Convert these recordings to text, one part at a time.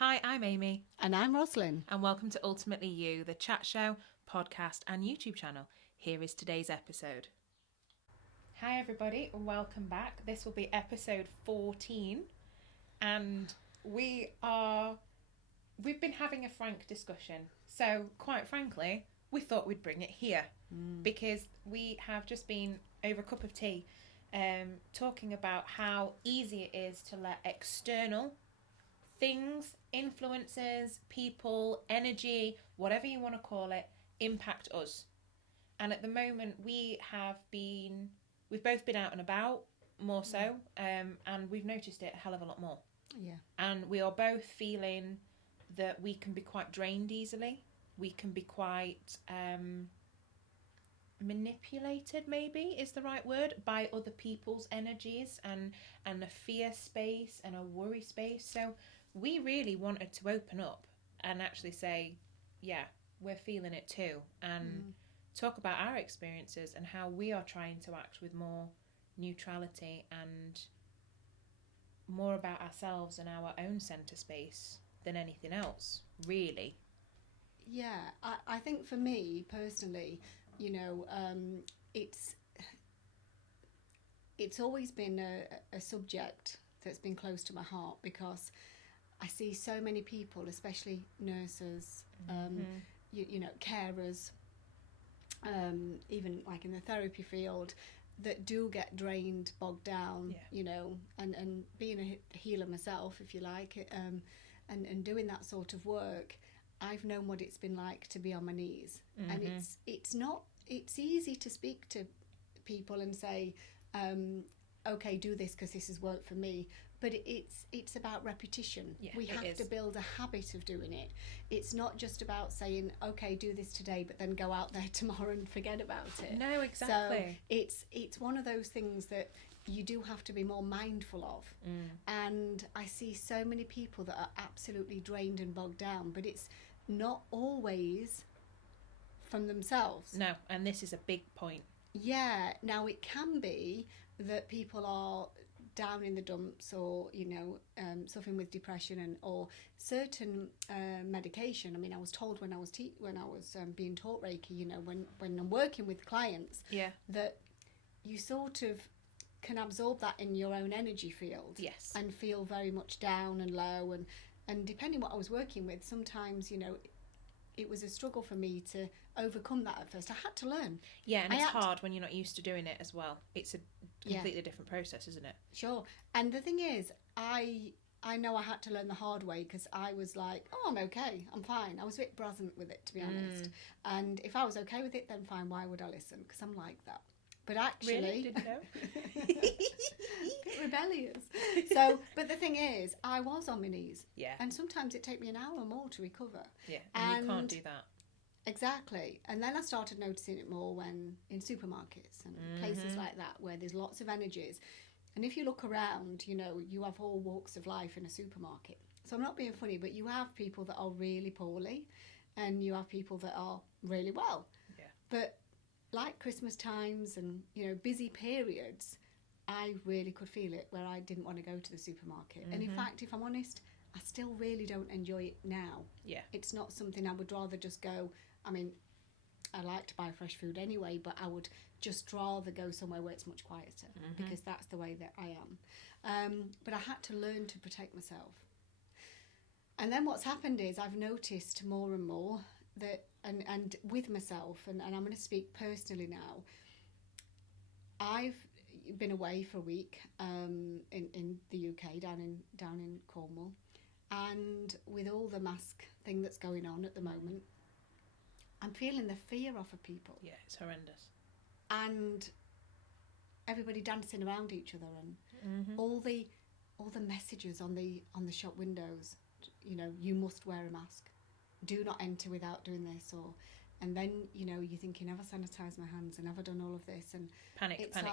Hi, I'm Amy. And I'm Rosalind. And welcome to Ultimately You, the chat show, podcast, and YouTube channel. Here is today's episode. Hi, everybody. Welcome back. This will be episode 14. And we've been having a frank discussion. So, quite frankly, we thought we'd bring it here because we have just been over a cup of tea talking about how easy it is to let external things, influences, people, energy, whatever you want to call it, impact us. And at the moment we've both been out and about more so, and we've noticed it a hell of a lot more. Yeah. And we are both feeling that we can be quite drained easily. We can be quite manipulated, maybe is the right word, by other people's energies and a fear space and a worry space. So we really wanted to open up and actually say, yeah, we're feeling it too, and talk about our experiences and how we are trying to act with more neutrality and more about ourselves and our own centre space than anything else, really. Yeah, I think for me personally, it's always been a subject that's been close to my heart because I see so many people, especially nurses, carers, even like in the therapy field, that do get drained, bogged down, and being a healer myself, if you like, and doing that sort of work, I've known what it's been like to be on my knees. And it's easy to speak to people and say, okay, do this because this has worked for me. But it's about repetition. Yeah, we have to build a habit of doing it. It's not just about saying, okay, do this today, but then go out there tomorrow and forget about it. No, exactly. So it's one of those things that you do have to be more mindful of. And I see so many people that are absolutely drained and bogged down, but it's not always from themselves. No, and this is a big point. Yeah, now it can be that people are down in the dumps or suffering with depression or certain medication. I mean, I was told when I was being taught Reiki, when I'm working with clients, that you sort of can absorb that in your own energy field. Yes. And feel very much down and low, and depending what I was working with, sometimes it was a struggle for me to overcome that at first. I had to learn. Yeah, and it's hard when you're not used to doing it as well. It's a completely different process, isn't it? Sure. And the thing is, I know I had to learn the hard way because I was like, oh, I'm okay, I'm fine. I was a bit brazen with it, to be honest. And if I was okay with it, then fine, why would I listen? Because I'm like that. But actually... Really? Didn't know? A bit rebellious. So, but the thing is, I was on my knees. Yeah. And sometimes it take me an hour or more to recover. Yeah, and you can't do that. Exactly. And then I started noticing it more when in supermarkets and places like that where there's lots of energies. And if you look around, you have all walks of life in a supermarket. So I'm not being funny, but you have people that are really poorly and you have people that are really well. Yeah. But like Christmas times and, busy periods, I really could feel it where I didn't want to go to the supermarket. And in fact, if I'm honest, I still really don't enjoy it now. Yeah. It's not something I would rather just go. I mean, I like to buy fresh food anyway, but I would just rather go somewhere where it's much quieter because that's the way that I am. But I had to learn to protect myself. And then what's happened is I've noticed more and more that, and with myself, and I'm going to speak personally now, I've been away for a week in the UK, down in Cornwall, and with all the mask thing that's going on at the moment, I'm feeling the fear off of people. Yeah, it's horrendous. And everybody dancing around each other, and all the messages on the shop windows, you must wear a mask. Do not enter without doing this, and then you're thinking, have I sanitized my hands and have I done all of this? And panic. That's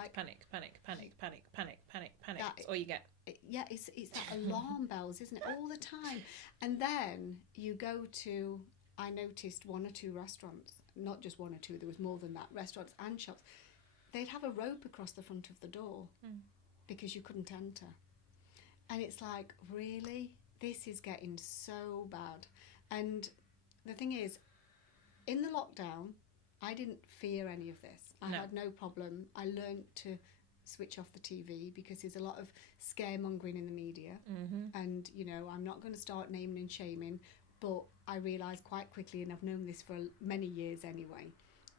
all you get. It's that alarm bells, isn't it, all the time? And then you go to, I noticed one or two restaurants, not just one or two, there was more than that, restaurants and shops, they'd have a rope across the front of the door because you couldn't enter. And it's like, really? this is getting so bad. And the thing is, in the lockdown, I didn't fear any of this. I had no problem. I learned to switch off the TV because there's a lot of scaremongering in the media. And, you know, I'm not going to start naming and shaming, but I realised quite quickly, and I've known this for many years anyway,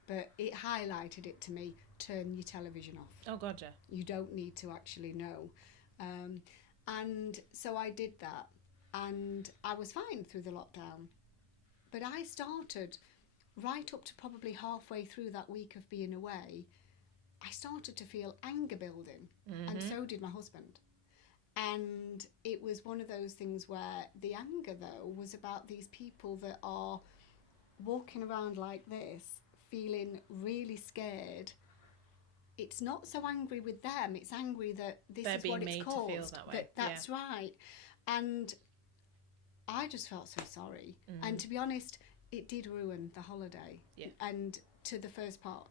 but it highlighted it to me, turn your television off. Oh, God, yeah. You don't need to actually know. And so I did that, and I was fine through the lockdown. But I started, right up to probably halfway through that week of being away, I started to feel anger building, and so did my husband. And it was one of those things where the anger, though, was about these people that are walking around like this, feeling really scared. It's not so angry with them, it's angry that this They're is being what it's made caused. to feel that way. That's right. And I just felt so sorry. And to be honest, it did ruin the holiday. Yeah. And to the first part.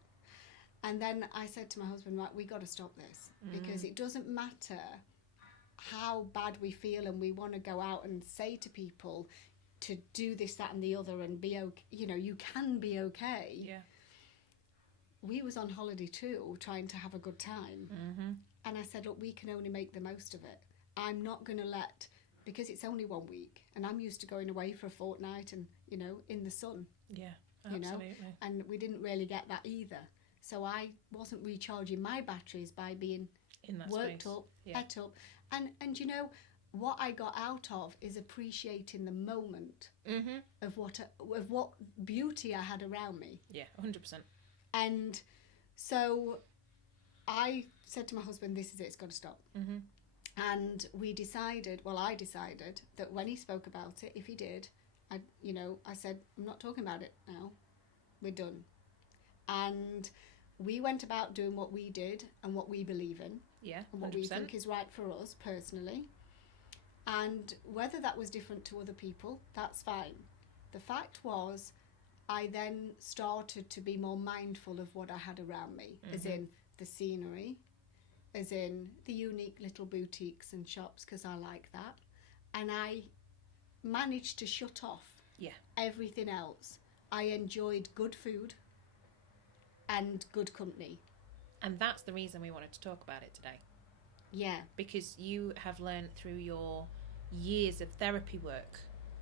And then I said to my husband, right, we got to stop this, because it doesn't matter how bad we feel and we want to go out and say to people to do this, that and the other and be okay. You know, you can be okay. Yeah. We was on holiday too, trying to have a good time. And I said, look, we can only make the most of it. I'm not going to let, because it's only 1 week and I'm used to going away for a fortnight and, you know, in the sun. Yeah, absolutely. You know, and we didn't really get that either. So I wasn't recharging my batteries by being In that worked space. up, Yeah. het up. And you know, what I got out of is appreciating the moment of what beauty I had around me. Yeah, 100%. And so I said to my husband, this is it, it's got to stop. And I decided that when he spoke about it, if he did, I said, I'm not talking about it now. We're done. And we went about doing what we did and what we believe in. Yeah, 100%. And what we think is right for us personally. And whether that was different to other people, that's fine. The fact was, I then started to be more mindful of what I had around me, as in the scenery, as in the unique little boutiques and shops, because I like that. And I managed to shut off everything else. I enjoyed good food and good company. And that's the reason we wanted to talk about it today. Yeah. Because you have learned through your years of therapy work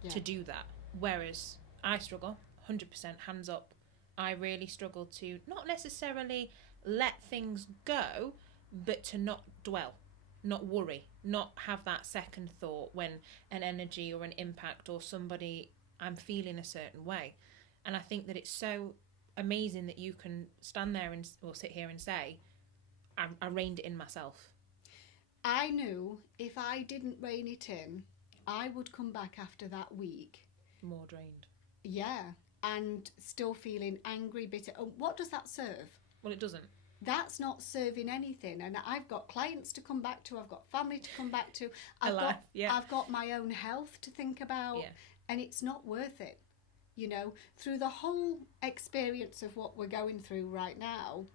to do that. Whereas I struggle, 100% hands up. I really struggle to not necessarily let things go, but to not dwell, not worry, not have that second thought when an energy or an impact or somebody, I'm feeling a certain way. And I think that it's so amazing that you can stand there or sit here and say, I reined it in myself. I knew if I didn't rein it in, I would come back after that week more drained. Yeah, and still feeling angry, bitter. Oh, what does that serve? Well, it doesn't. That's not serving anything. And I've got clients to come back to. I've got family to come back to. I've got my own health to think about. Yeah. And it's not worth it. You know, through the whole experience of what we're going through right now,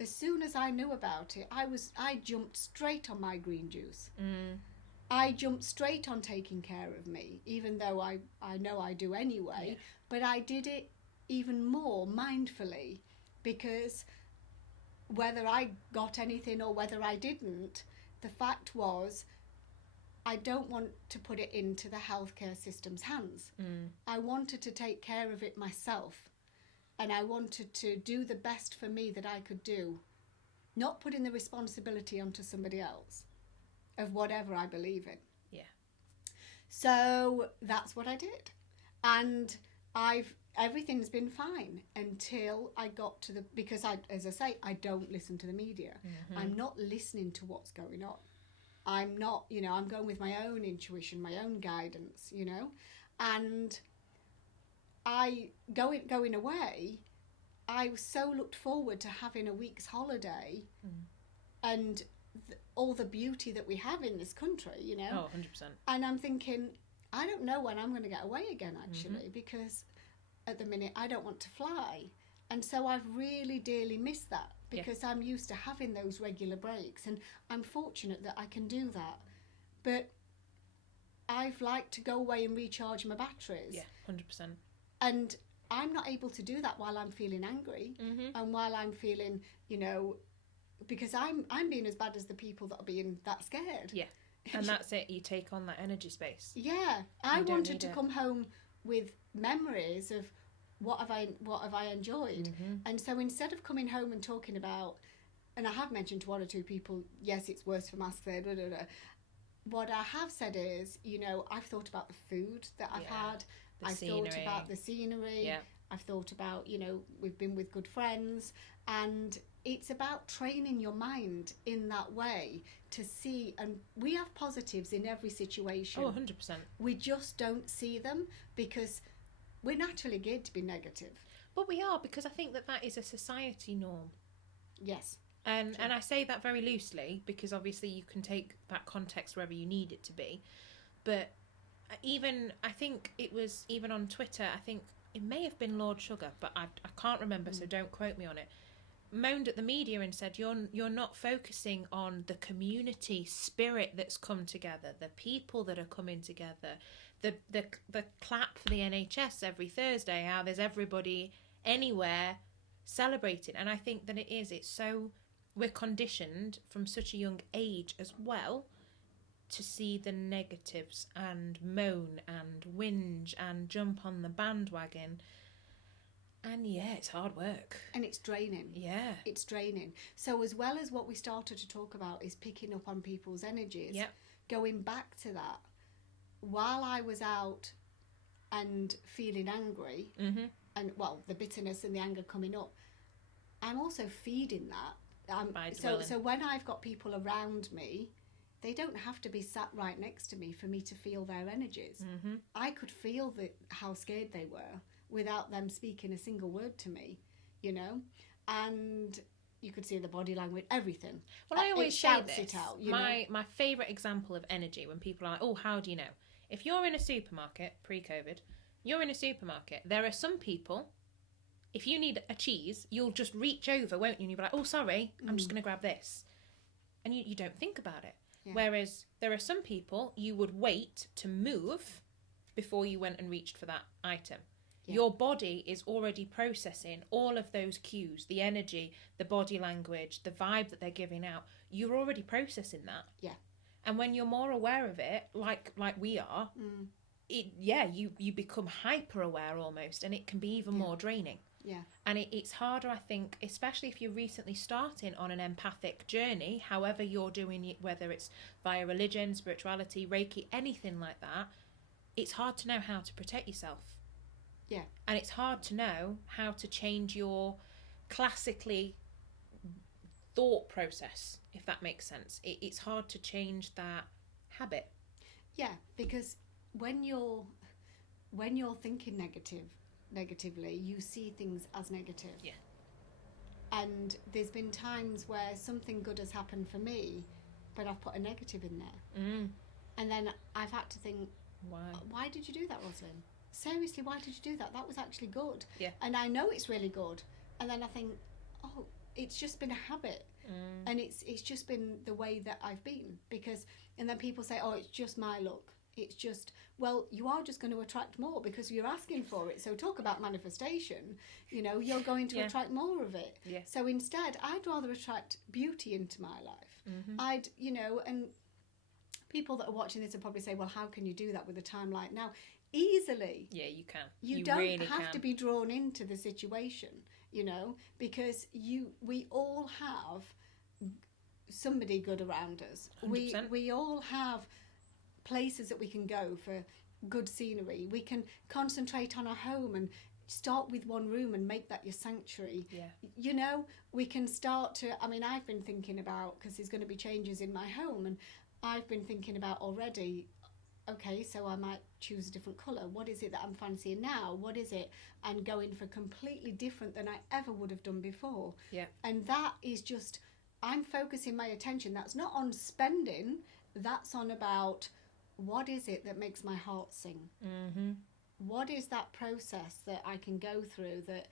as soon as I knew about it, I jumped straight on my green juice. I jumped straight on taking care of me, even though I know I do anyway. Yeah. But I did it even more mindfully, because whether I got anything or whether I didn't, the fact was, I don't want to put it into the healthcare system's hands. I wanted to take care of it myself, and I wanted to do the best for me that I could do, not putting the responsibility onto somebody else of whatever I believe in. Yeah. So that's what I did. And everything's been fine until I got to because as I say, I don't listen to the media. I'm not listening to what's going on. I'm not, I'm going with my own intuition, my own guidance, and going away, I so looked forward to having a week's holiday and all the beauty that we have in this country, Oh, 100%. And I'm thinking, I don't know when I'm going to get away again, actually, because at the minute I don't want to fly. And so I've really dearly missed that, because I'm used to having those regular breaks, and I'm fortunate that I can do that. But I've liked to go away and recharge my batteries. Yeah, 100%. And I'm not able to do that while I'm feeling angry and while I'm feeling, because I'm being as bad as the people that are being that scared. Yeah. And that's it. You take on that energy space. Yeah. I wanted to come home with memories of what have I enjoyed. And so instead of coming home and talking about, and I have mentioned to one or two people, yes, it's worse for masks there, blah, blah, blah. What I have said is, I've thought about the food that I've had. I've thought about the scenery. Yeah. I've thought about, we've been with good friends. And it's about training your mind in that way to see. And we have positives in every situation. Oh, 100%. We just don't see them because we're naturally geared to be negative. But we are, because I think that is a society norm. Yes. And I say that very loosely because obviously you can take that context wherever you need it to be. But I think it was even on Twitter, I think it may have been Lord Sugar, but I can't remember, so don't quote me on it, moaned at the media and said, you're not focusing on the community spirit that's come together, the people that are coming together, the clap for the NHS every Thursday, how there's everybody anywhere celebrating. And I think that it's so... We're conditioned from such a young age as well to see the negatives and moan and whinge and jump on the bandwagon. And yeah, it's hard work. And it's draining. Yeah. It's draining. So as well as what we started to talk about is picking up on people's energies, going back to that, while I was out and feeling angry, and the bitterness and the anger coming up, I'm also feeding that. So when I've got people around me, they don't have to be sat right next to me for me to feel their energies. I could feel how scared they were without them speaking a single word to me, and you could see the body language, everything. Well, I always say this. It out, my favourite example of energy, when people are like, oh, how do you know? If you're in a supermarket, pre-COVID, you're in a supermarket, there are some people... If you need a cheese, you'll just reach over, won't you? And you'll be like, oh, sorry, I'm just going to grab this. And you don't think about it. Yeah. Whereas there are some people, you would wait to move before you went and reached for that item. Yeah. Your body is already processing all of those cues, the energy, the body language, the vibe that they're giving out. You're already processing that. Yeah. And when you're more aware of it, like we are, you become hyper aware almost, and it can be even more draining. Yeah. And it's harder, I think, especially if you're recently starting on an empathic journey, however you're doing it, whether it's via religion, spirituality, Reiki, anything like that, it's hard to know how to protect yourself. Yeah. And it's hard to know how to change your classically thought process, if that makes sense. It's hard to change that habit. Yeah, because when you're thinking negatively, you see things as negative. Yeah. And there's been times where something good has happened for me, but I've put a negative in there. And then I've had to think, why did you do that, Rosalind? Seriously, why did you do that? That was actually good. Yeah. And I know it's really good. And then I think, oh, it's just been a habit. And it's just been the way that I've been. And then people say, oh, it's just my luck. It's just, well, you are just going to attract more because you're asking for it. So talk about manifestation, you're going to attract more of it. Yeah. So instead, I'd rather attract beauty into my life. And people that are watching this will probably say, well, how can you do that with a time like now? Easily. Yeah, you can. You don't really have to be drawn into the situation, because we all have somebody good around us. 100%. We all have places that we can go for good scenery. We can concentrate on our home and start with one room and make that your sanctuary. Yeah. We can start to, I've been thinking about, because there's going to be changes in my home, and I've been thinking about already, okay, so I might choose a different colour. What is it that I'm fancying now? What is it? And going for completely different than I ever would have done before. Yeah. And that is just, I'm focusing my attention. That's not on spending. That's on about, what is it that makes my heart sing? What is that process that I can go through that,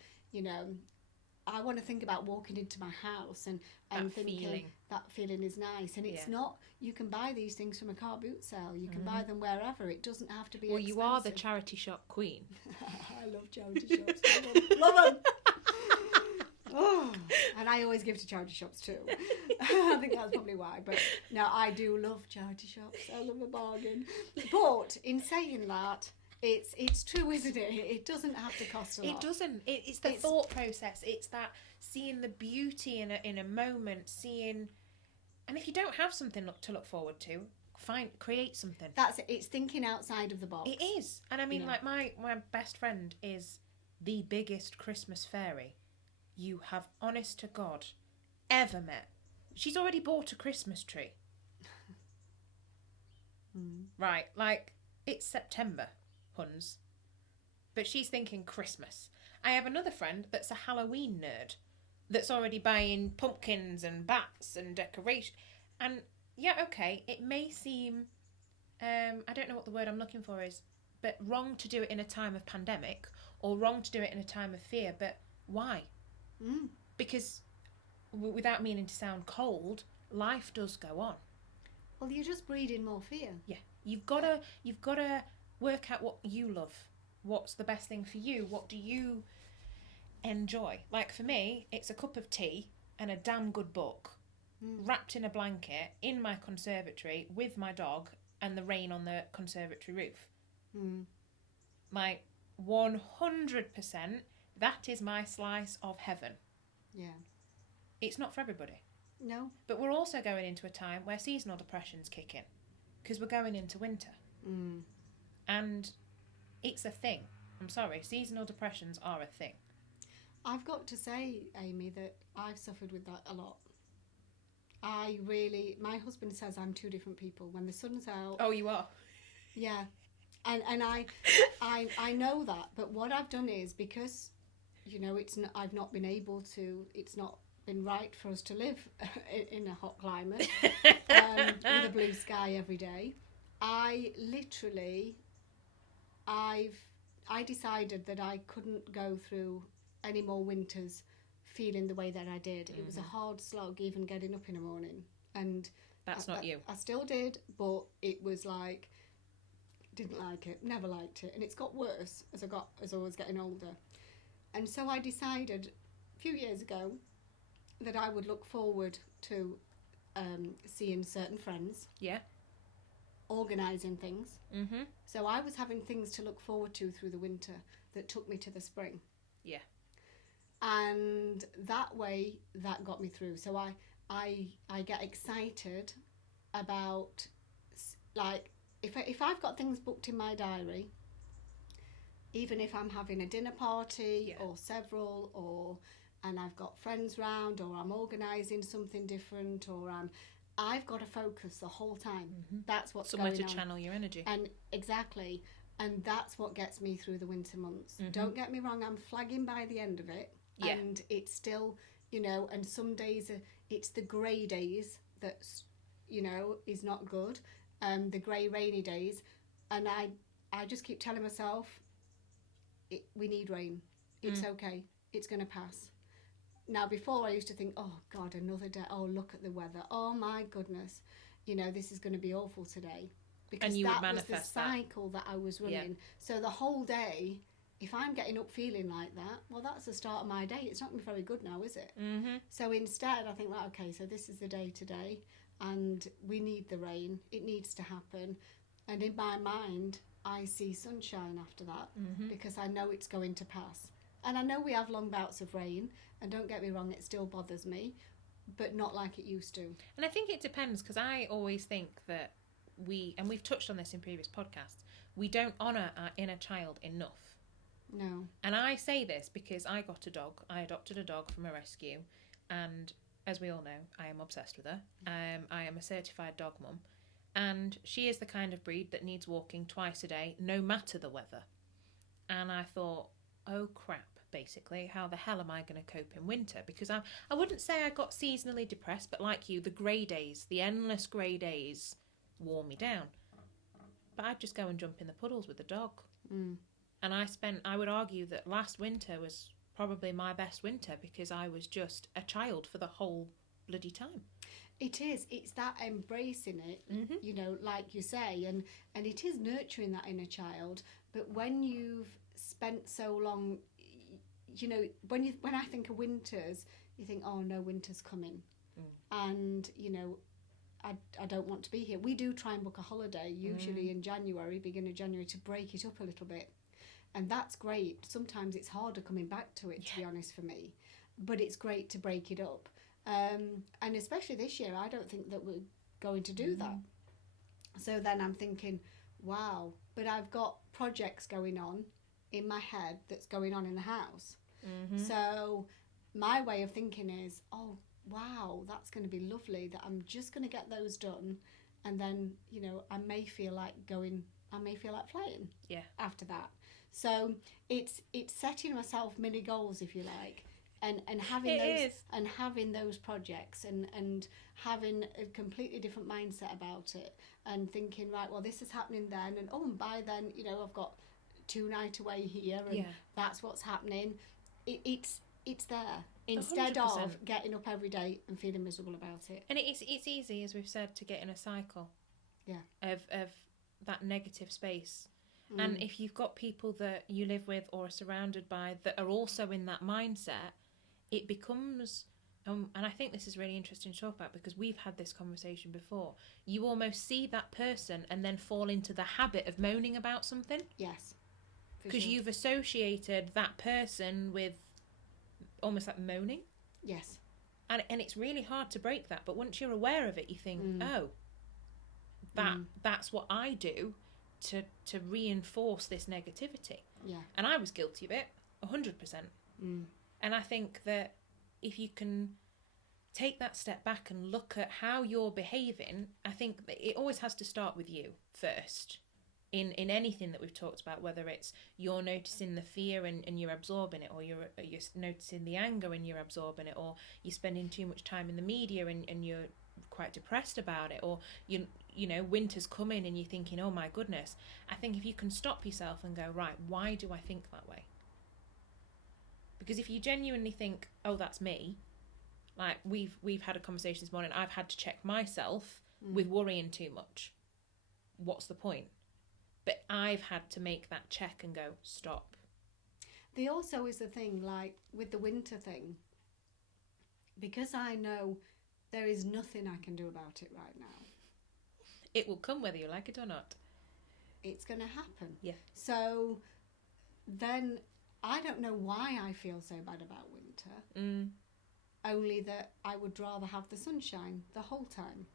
I want to think about walking into my house and That thinking feeling. that feeling is nice. And it's not, you can buy these things from a car boot sale. You can buy them wherever. It doesn't have to be expensive. You are the charity shop queen. I love charity shops. Love them. Oh, and I always give to charity shops too. I think that's probably why. But no, I do love charity shops. I love a bargain. But in saying that, it's true, isn't it? It doesn't have to cost a lot. It doesn't. It's the thought process. It's that seeing the beauty in a moment, seeing, and if you don't have something to look forward to, create something. That's it. It's thinking outside of the box. It is, and I mean, like my best friend is the biggest Christmas fairy you have, honest to God, ever met. She's already bought a Christmas tree. Right, like it's September. Huns, but she's thinking Christmas. I have another friend that's a Halloween nerd that's already buying pumpkins and bats and decoration. And yeah, okay, it may seem I don't know what the word I'm looking for is, but wrong to do it in a time of pandemic or wrong to do it in a time of fear. But why? Because without meaning to sound cold, life does go on. Well, you're just breeding more fear. Yeah, you've got to work out what you love. What's the best thing for you? What do you enjoy? Like for me, it's a cup of tea and a damn good book, wrapped in a blanket in my conservatory with my dog and the rain on the conservatory roof. Like 100%, that is my slice of heaven. Yeah. It's not for everybody. No. But we're also going into a time where seasonal depression's kick in because we're going into winter. And it's a thing. I'm sorry, seasonal depressions are a thing. I've got to say, Amy, that I've suffered with that a lot. My husband says I'm two different people. When the sun's out... Oh, you are? Yeah. And I know that. But what I've done is, because, I've not been able to... It's not been right for us to live in a hot climate with a blue sky every day. I decided that I couldn't go through any more winters feeling the way that I did. It was a hard slog even getting up in the morning. And that's not you. I still did, but it was like, didn't like it, never liked it. And it's got worse as I was getting older. And so I decided a few years ago that I would look forward to seeing certain friends. Yeah. Organising things. So I was having things to look forward to through the winter that took me to the spring. Yeah. And that way, that got me through. So I get excited about, like, if I've got things booked in my diary, even if I'm having a dinner party or several, and I've got friends round, or I'm organising something different, or I've got to focus the whole time. That's what's somewhere going to on. Channel your energy. And exactly. And that's what gets me through the winter months. Don't get me wrong, I'm flagging by the end of it. Yeah. And it's still, and some days it's the grey days that's, is not good. The grey, rainy days. And I just keep telling myself, we need rain. It's okay. It's going to pass. Now, before I used to think, oh, God, another day. Oh, look at the weather. Oh, my goodness. This is going to be awful today. Because and you that would was the cycle that I was running. Yeah. So the whole day, if I'm getting up feeling like that, well, that's the start of my day. It's not going to be very good now, is it? So instead, I think, right, okay, so this is the day today, and we need the rain. It needs to happen. And in my mind, I see sunshine after that because I know it's going to pass. And I know we have long bouts of rain, and don't get me wrong, it still bothers me, but not like it used to. And I think it depends, because I always think that we've touched on this in previous podcasts, we don't honour our inner child enough. No. And I say this because I adopted a dog from a rescue, and as we all know, I am obsessed with her. I am a certified dog mum, and she is the kind of breed that needs walking twice a day, no matter the weather. And I thought, oh crap, basically, how the hell am I going to cope in winter? Because I wouldn't say I got seasonally depressed, but like you, the grey days, the endless grey days wore me down. But I'd just go and jump in the puddles with the dog. And I would argue that last winter was probably my best winter because I was just a child for the whole bloody time. It is. It's that embracing it, you know, like you say, and it is nurturing that inner child. But when you've spent so long, you know, when I think of winters, you think, oh no, winter's coming, and you know, I don't want to be here. We do try and book a holiday, usually in January, beginning of January, to break it up a little bit, and that's great. Sometimes it's harder coming back to it, to be honest, for me, but it's great to break it up. And especially this year, I don't think that we're going to do that. So then I'm thinking, wow, but I've got projects going on in my head that's going on in the house. So my way of thinking is, oh, wow, that's going to be lovely that I'm just going to get those done. And then, you know, I may feel like flying after that. So it's setting myself mini goals, if you like. And having those projects and having a completely different mindset about it and thinking, right, well, this is happening then, and by then, you know, I've got 2 nights away here, and that's what's happening. It's there instead 100%. of getting up every day and feeling miserable about it. And it's easy, as we've said, to get in a cycle of that negative space. And if you've got people that you live with or are surrounded by that are also in that mindset, it becomes, and I think this is really interesting to talk about because we've had this conversation before, you almost see that person and then fall into the habit of moaning about something. Yes. Because you've associated that person with almost like moaning. Yes. And it's really hard to break that. But once you're aware of it, you think, that's what I do to reinforce this negativity. Yeah. And I was guilty of it, 100%. And I think that if you can take that step back and look at how you're behaving, I think that it always has to start with you first. In anything that we've talked about, whether it's you're noticing the fear and you're absorbing it, or you're noticing the anger and you're absorbing it, or you're spending too much time in the media and you're quite depressed about it, or you know winter's coming and you're thinking, oh my goodness. I think if you can stop yourself and go, right, why do I think that way? Because if you genuinely think, oh, that's me, like we've had a conversation this morning, I've had to check myself with worrying too much. What's the point? But I've had to make that check and go, stop. There also is the thing, like with the winter thing, because I know there is nothing I can do about it right now. It will come whether you like it or not. It's going to happen. Yeah. So then I don't know why I feel so bad about winter. Only that I would rather have the sunshine the whole time.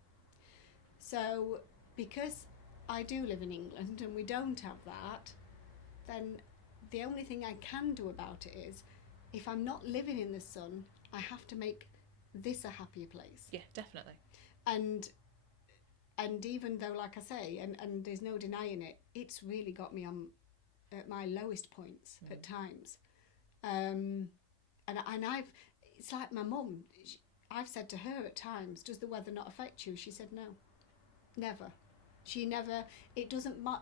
So because I do live in England and we don't have that, then the only thing I can do about it is, if I'm not living in the sun, I have to make this a happier place. Yeah, definitely. And even though, like I say, and there's no denying it, it's really got me on at my lowest points at times. And it's like my mum, I've said to her at times, does the weather not affect you? She said no, never. She never, it doesn't matter.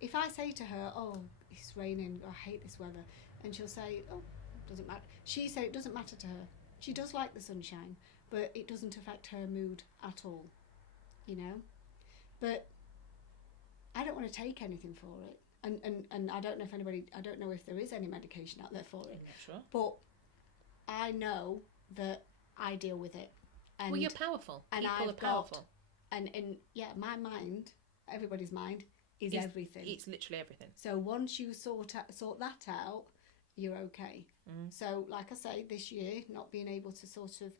If I say to her, oh, it's raining, I hate this weather, and she'll say, oh, it doesn't matter. She said it doesn't matter to her. She does like the sunshine, but it doesn't affect her mood at all, you know? But I don't want to take anything for it. And I don't know if there is any medication out there for it. I'm not sure. But I know that I deal with it. And, well, you're powerful. And people are powerful. And my mind, everybody's mind, is everything. It's literally everything. So once you sort that out, you're okay. So like I say, this year, not being able to sort of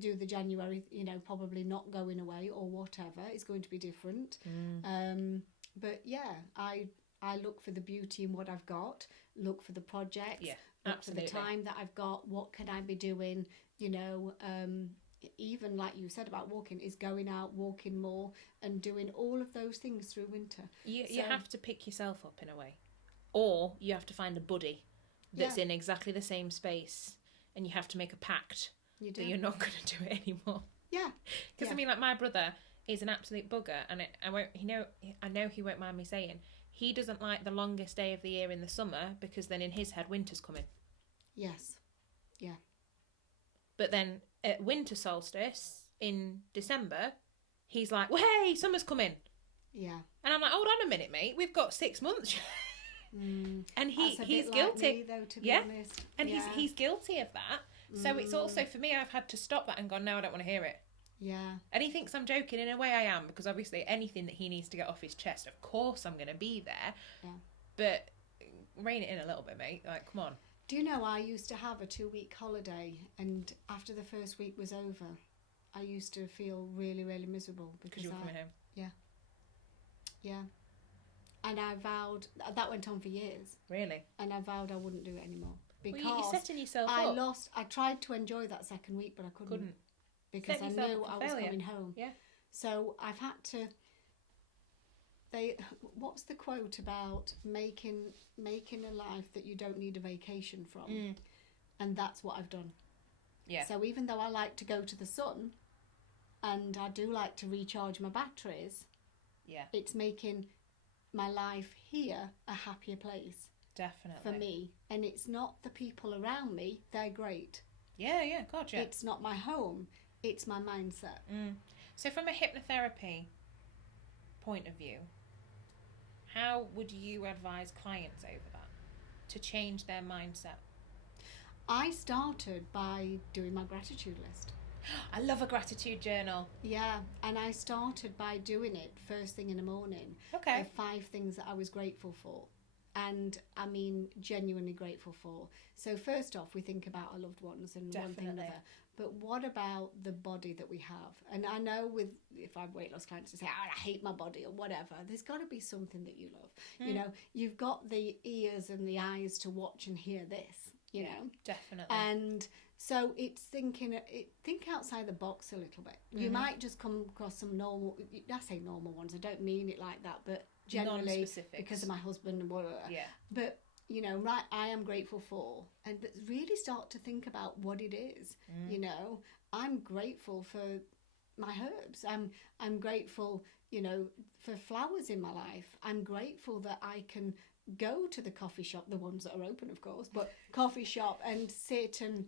do the January, you know, probably not going away or whatever, is going to be different. But yeah, I look for the beauty in what I've got, look for the projects, look for the time that I've got, what can I be doing, you know, even like you said about walking, is going out, walking more and doing all of those things through winter. You have to pick yourself up in a way, or you have to find a buddy that's in exactly the same space, and you have to make a pact that you're not going to do it anymore. Yeah. Because I mean, like, my brother is an absolute bugger, and I know he won't mind me saying, he doesn't like the longest day of the year in the summer, because then in his head winter's coming. Yes. Yeah. But then at winter solstice in December, he's like, well, hey, summer's coming. Yeah. And I'm like, hold on a minute, mate. We've got 6 months. Mm. And That's a he's bit guilty. like me, though, to be honest. And yeah. he's guilty of that. So it's also, for me, I've had to stop that and gone, no, I don't want to hear it. Yeah. And he thinks I'm joking. In a way I am, because obviously anything that he needs to get off his chest, of course I'm going to be there. Yeah. But rein it in a little bit, mate. Like, come on. Do you know, I used to have a 2-week holiday, and after the first week was over, I used to feel really, really miserable. Because you were coming home. Yeah. Yeah. And I vowed, that went on for years. Really? And I vowed I wouldn't do it anymore. Because well, you're setting yourself up. I tried to enjoy that second week, but I couldn't. Because I knew I was coming home. Yeah. So I've had to... What's the quote about making a life that you don't need a vacation from? And that's what I've done. Yeah. So even though I like to go to the sun, and I do like to recharge my batteries, it's making my life here a happier place. Definitely. For me. And it's not the people around me, they're great. Yeah, gotcha. It's not my home, it's my mindset. So from a hypnotherapy point of view, how would you advise clients over that to change their mindset? I started by doing my gratitude list. I love a gratitude journal. Yeah, and I started by doing it first thing in the morning. Okay. 5 things that I was grateful for. And I mean, genuinely grateful for. So first off, we think about our loved ones and one thing another. But what about the body that we have? And I know if I have weight loss clients to say, I hate my body or whatever, there's got to be something that you love. You know, you've got the ears and the eyes to watch and hear this, you know. Definitely. And so it's think outside the box a little bit. You might just come across some normal, I say normal ones, I don't mean it like that, but generally because of my husband and whatever. Yeah. But you know, right, I am grateful for, and really start to think about what it is. You know, I'm grateful for my herbs. I'm grateful, you know, for flowers in my life. I'm grateful that I can go to the coffee shop, the ones that are open, of course, but coffee shop and sit and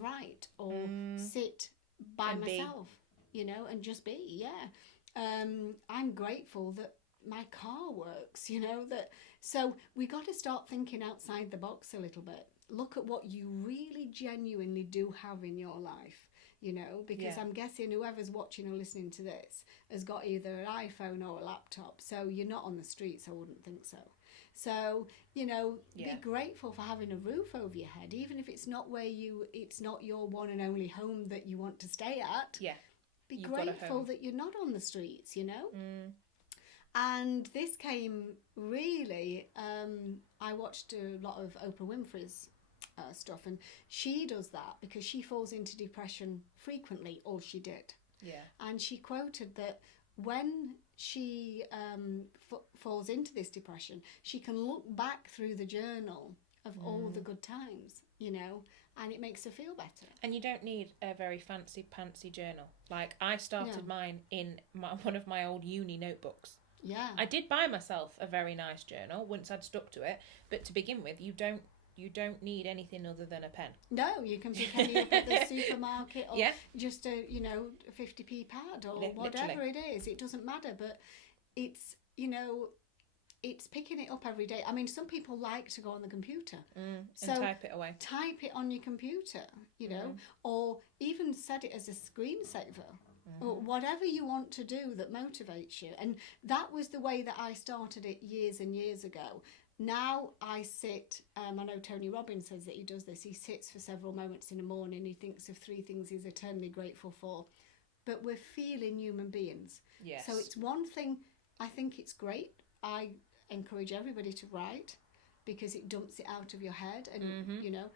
write or sit by and myself, you know, and just be. Yeah. I'm grateful that my car works, you know, that. So we got to start thinking outside the box a little bit. Look at what you really genuinely do have in your life, you know, because I'm guessing whoever's watching or listening to this has got either an iPhone or a laptop. So you're not on the streets, I wouldn't think so. So, you know, be grateful for having a roof over your head, even if it's not it's not your one and only home that you want to stay at. Yeah. Be grateful that you're not on the streets, you know. And this came really, I watched a lot of Oprah Winfrey's stuff, and she does that because she falls into depression frequently, or she did. Yeah. And she quoted that when she falls into this depression, she can look back through the journal of all the good times, you know, and it makes her feel better. And you don't need a very fancy journal. Like, I started mine in one of my old uni notebooks. Yeah. I did buy myself a very nice journal once I'd stuck to it, but to begin with, you don't need anything other than a pen. No, you can pick any up at the supermarket or just a, you know, a 50p pad or whatever it is. It doesn't matter, but it's, you know, it's picking it up every day. I mean, some people like to go on the computer. And type it away. Type it on your computer, you know, or even set it as a screensaver. Or whatever you want to do that motivates you. And that was the way that I started it years and years ago. Now I sit, I know Tony Robbins says that he does this. He sits for several moments in the morning. He thinks of 3 things he's eternally grateful for. But we're feeling human beings. Yes. So it's one thing, I think it's great. I encourage everybody to write because it dumps it out of your head and, you know,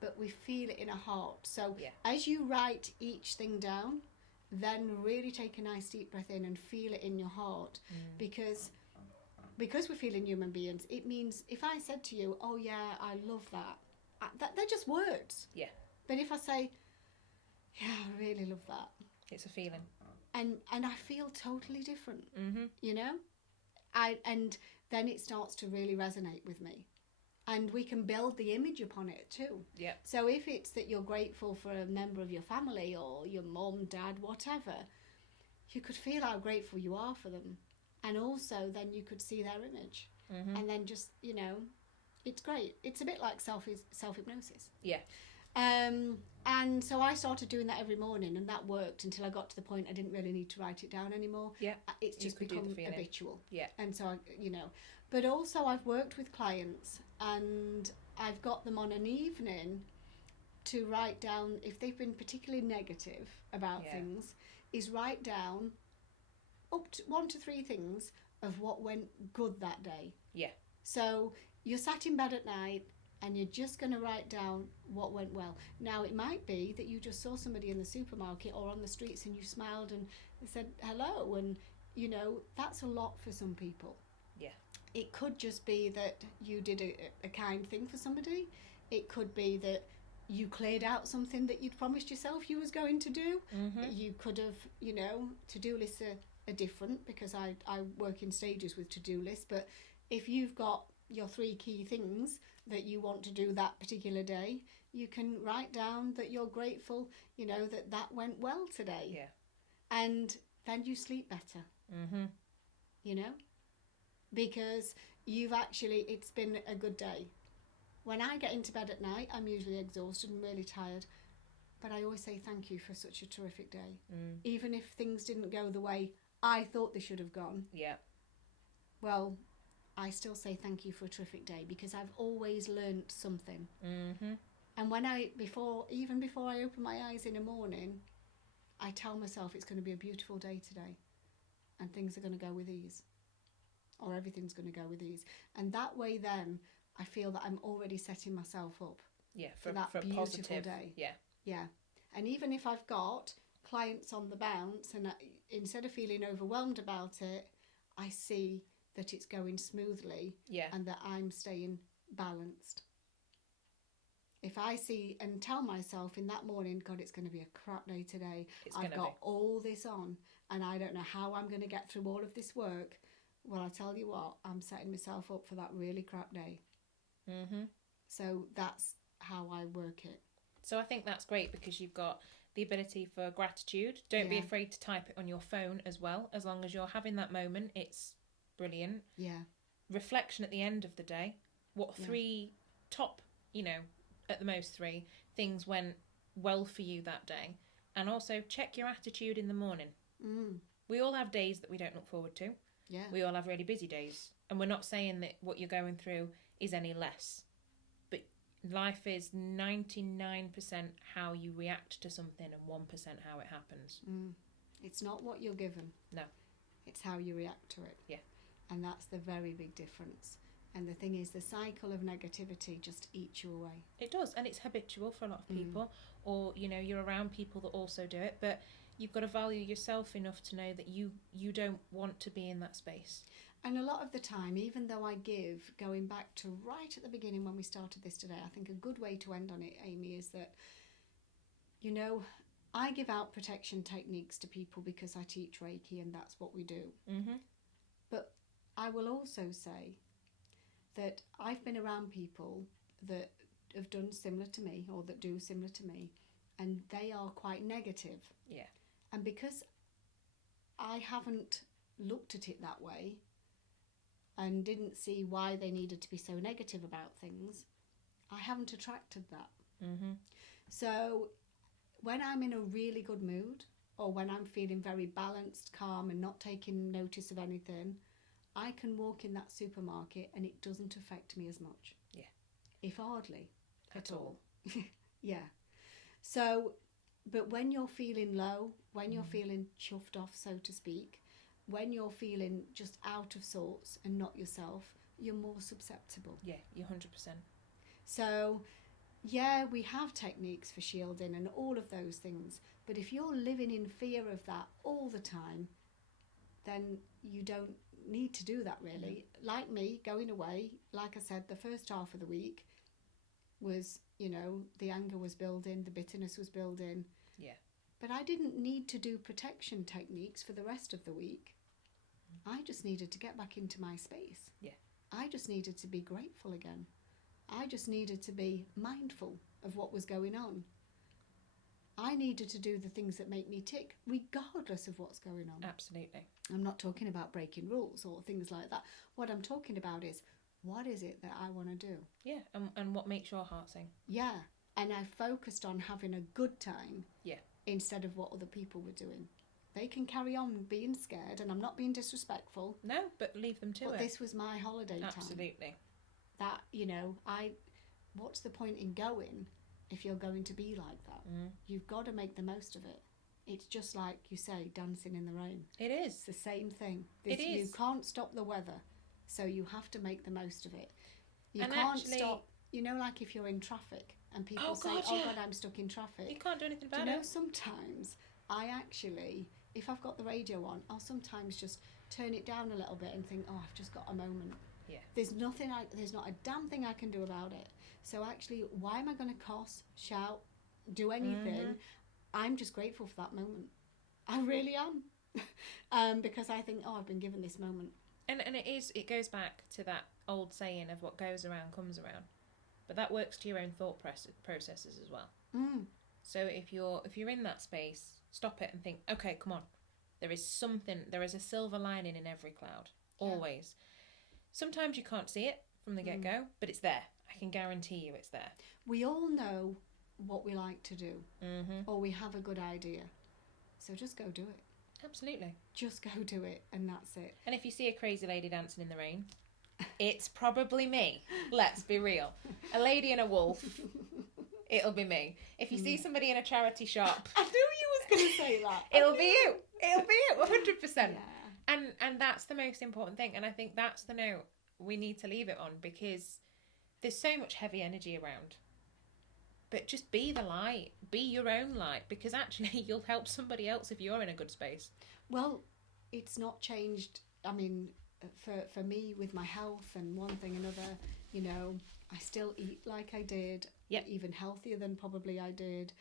but we feel it in our heart. So as you write each thing down, then really take a nice deep breath in and feel it in your heart because we're feeling human beings. It means if I said to you, oh yeah, I love that, they're just words. Yeah. But if I say, yeah, I really love that. It's a feeling. And I feel totally different, you know? And then it starts to really resonate with me. And we can build the image upon it too. Yeah. So if it's that you're grateful for a member of your family or your mum, dad, whatever, you could feel how grateful you are for them. And also then you could see their image. Mm-hmm. And then just, you know, it's great. It's a bit like self-hypnosis. Yeah. And so I started doing that every morning, and that worked until I got to the point I didn't really need to write it down anymore. Yeah. It's just become habitual. Yeah. And so, but also I've worked with clients and I've got them on an evening to write down, if they've been particularly negative about things, is write down up to 1 to 3 things of what went good that day. Yeah. So you're sat in bed at night and you're just going to write down what went well. Now, it might be that you just saw somebody in the supermarket or on the streets and you smiled and said hello, and, you know, that's a lot for some people. Yeah. It could just be that you did a kind thing for somebody. It could be that you cleared out something that you'd promised yourself you was going to do. Mm-hmm. You could have, you know, to-do lists are different because I work in stages with to-do lists, but if you've got your 3 key things that you want to do that particular day, you can write down that you're grateful, you know, that went well today. Yeah. And then you sleep better. Mm-hmm. You know, because it's been a good day. When I get into bed at night, I'm usually exhausted and really tired, but I always say thank you for such a terrific day. Even if things didn't go the way I thought they should have gone. Yeah. Well, I still say thank you for a terrific day because I've always learnt something. Mm-hmm. And even before I open my eyes in the morning, I tell myself it's going to be a beautiful day today and things are going to go with ease, or everything's going to go with ease. And that way then I feel that I'm already setting myself up for that beautiful positive day. Yeah. Yeah. And even if I've got clients on the bounce and instead of feeling overwhelmed about it, I see that it's going smoothly and that I'm staying balanced. If I see and tell myself in that morning, God, it's going to be a crap day today. I've got all this on and I don't know how I'm going to get through all of this work. Well, I tell you what, I'm setting myself up for that really crap day. Mm-hmm. So that's how I work it. So I think that's great because you've got the ability for gratitude. Don't be afraid to type it on your phone as well. As long as you're having that moment, it's brilliant. Yeah. Reflection at the end of the day. What 3 top, you know, at the most 3 things went well for you that day. And also check your attitude in the morning. We all have days that we don't look forward to. Yeah. We all have really busy days. And we're not saying that what you're going through is any less. But life is 99% how you react to something and 1% how it happens. It's not what you're given. No. It's how you react to it. Yeah. And that's the very big difference. And the thing is, the cycle of negativity just eats you away. It does, and it's habitual for a lot of people. Or, you know, you're around people that also do it, but you've got to value yourself enough to know that you don't want to be in that space. And a lot of the time, even though I give, going back to right at the beginning when we started this today, I think a good way to end on it, Amy, is that, you know, I give out protection techniques to people because I teach Reiki and that's what we do. Mm-hmm. But I will also say that I've been around people that have done similar to me or that do similar to me, and they are quite negative. Yeah. And because I haven't looked at it that way and didn't see why they needed to be so negative about things, I haven't attracted that. Mm-hmm. So when I'm in a really good mood or when I'm feeling very balanced, calm and not taking notice of anything, I can walk in that supermarket and it doesn't affect me as much. Yeah. If hardly at all. Yeah. So, but when you're feeling low, when you're feeling chuffed off, so to speak, when you're feeling just out of sorts and not yourself, you're more susceptible. Yeah, you're 100%. So, yeah, we have techniques for shielding and all of those things, but if you're living in fear of that all the time, then you don't need to do that really. Like me, going away, like I said, the first half of the week was, you know, the anger was building, the bitterness was building. Yeah. But I didn't need to do protection techniques for the rest of the week. I just needed to get back into my space. Yeah. I just needed to be grateful again. I just needed to be mindful of what was going on. I needed to do the things that make me tick, regardless of what's going on. Absolutely. I'm not talking about breaking rules or things like that. What I'm talking about is, what is it that I want to do? Yeah, and what makes your heart sing? Yeah, and I focused on having a good time. Yeah. Instead of what other people were doing. They can carry on being scared, and I'm not being disrespectful. No, but leave them to it. But this was my holiday time. Absolutely. That, what's the point in going if you're going to be like that? You've got to make the most of it. It's just like you say, dancing in the rain. It is. It's the same thing. It is. You can't stop the weather, so you have to make the most of it. You And can't actually, stop, like if you're in traffic and people say, God, oh yeah. God, I'm stuck in traffic. You can't do anything about Do you know, it. sometimes I actually, if I've got the radio on, I'll sometimes just turn it down a little bit and think, oh, I've just got a moment. Yeah. There's not a damn thing I can do about it. So actually, why am I going to cuss, shout, do anything? I'm just grateful for that moment. I really am. Because I think, I've been given this moment. And it goes back to that old saying of what goes around comes around. But that works to your own thought processes as well. So if you're in that space, stop it and think, okay, come on. There is a silver lining in every cloud. Always. Sometimes you can't see it from the get-go, but it's there. I can guarantee you it's there. We all know what we like to do, or we have a good idea. So just go do it. Absolutely. Just go do it, and that's it. And if you see a crazy lady dancing in the rain, it's probably me. Let's be real. A lady and a wolf, it'll be me. If you see somebody in a charity shop, I knew you was going to say that. It'll be you. It'll be you, 100%. Yeah. And that's the most important thing. And I think that's the note we need to leave it on, because there's so much heavy energy around. But just be the light. Be your own light, because actually you'll help somebody else if you're in a good space. Well, it's not changed. I mean, for me with my health and one thing another, I still eat like I did. Yep. Even healthier than probably I did.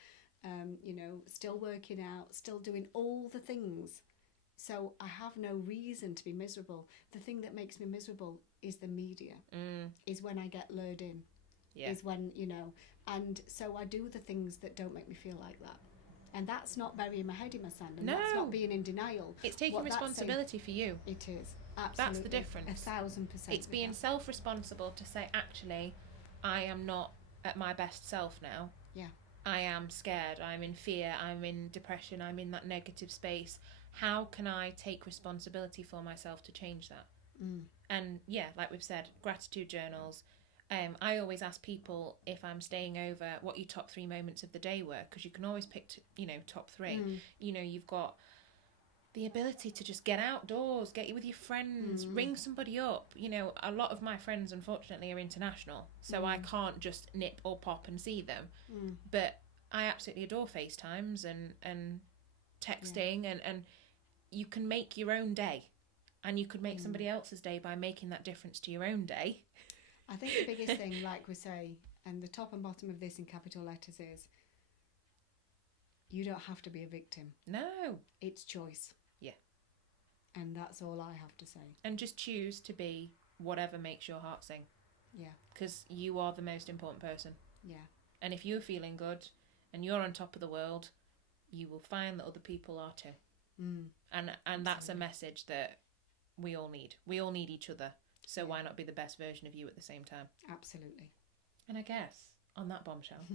Still working out, still doing all the things. So I have no reason to be miserable. The thing that makes me miserable is the media. Is when I get lured in. Yeah. Is when, and so I do the things that don't make me feel like that. And that's not burying my head in my sand, and that's not being in denial. It's taking responsibility for you. It is. Absolutely. That's the difference. 1,000%. It's being self-responsible to say, actually, I am not at my best self now. Yeah. I am scared, I'm in fear, I'm in depression, I'm in that negative space. How can I take responsibility for myself to change that? And yeah, like we've said, gratitude journals. I always ask people, if I'm staying over, what your top 3 moments of the day were, because you can always pick, top 3. You've got the ability to just get outdoors, get you with your friends, ring somebody up. A lot of my friends, unfortunately, are international, so I can't just nip or pop and see them. But I absolutely adore FaceTimes and texting, and you can make your own day, and you could make somebody else's day by making that difference to your own day. I think the biggest thing, like we say, and the top and bottom of this in capital letters is, you don't have to be a victim. No. It's choice. Yeah. And that's all I have to say. And just choose to be whatever makes your heart sing. Yeah. Because you are the most important person. Yeah. And if you're feeling good and you're on top of the world, you will find that other people are too. And that's a message that we all need. We all need each other. So why not be the best version of you at the same time? Absolutely. And I guess on that bombshell,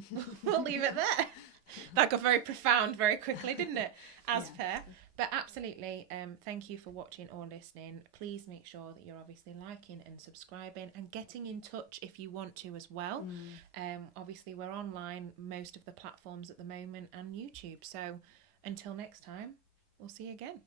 we'll leave it there. That got very profound very quickly, didn't it? As per. But absolutely, thank you for watching or listening. Please make sure that you're obviously liking and subscribing and getting in touch if you want to as well. Obviously, we're online, most of the platforms at the moment, and YouTube. So until next time, we'll see you again.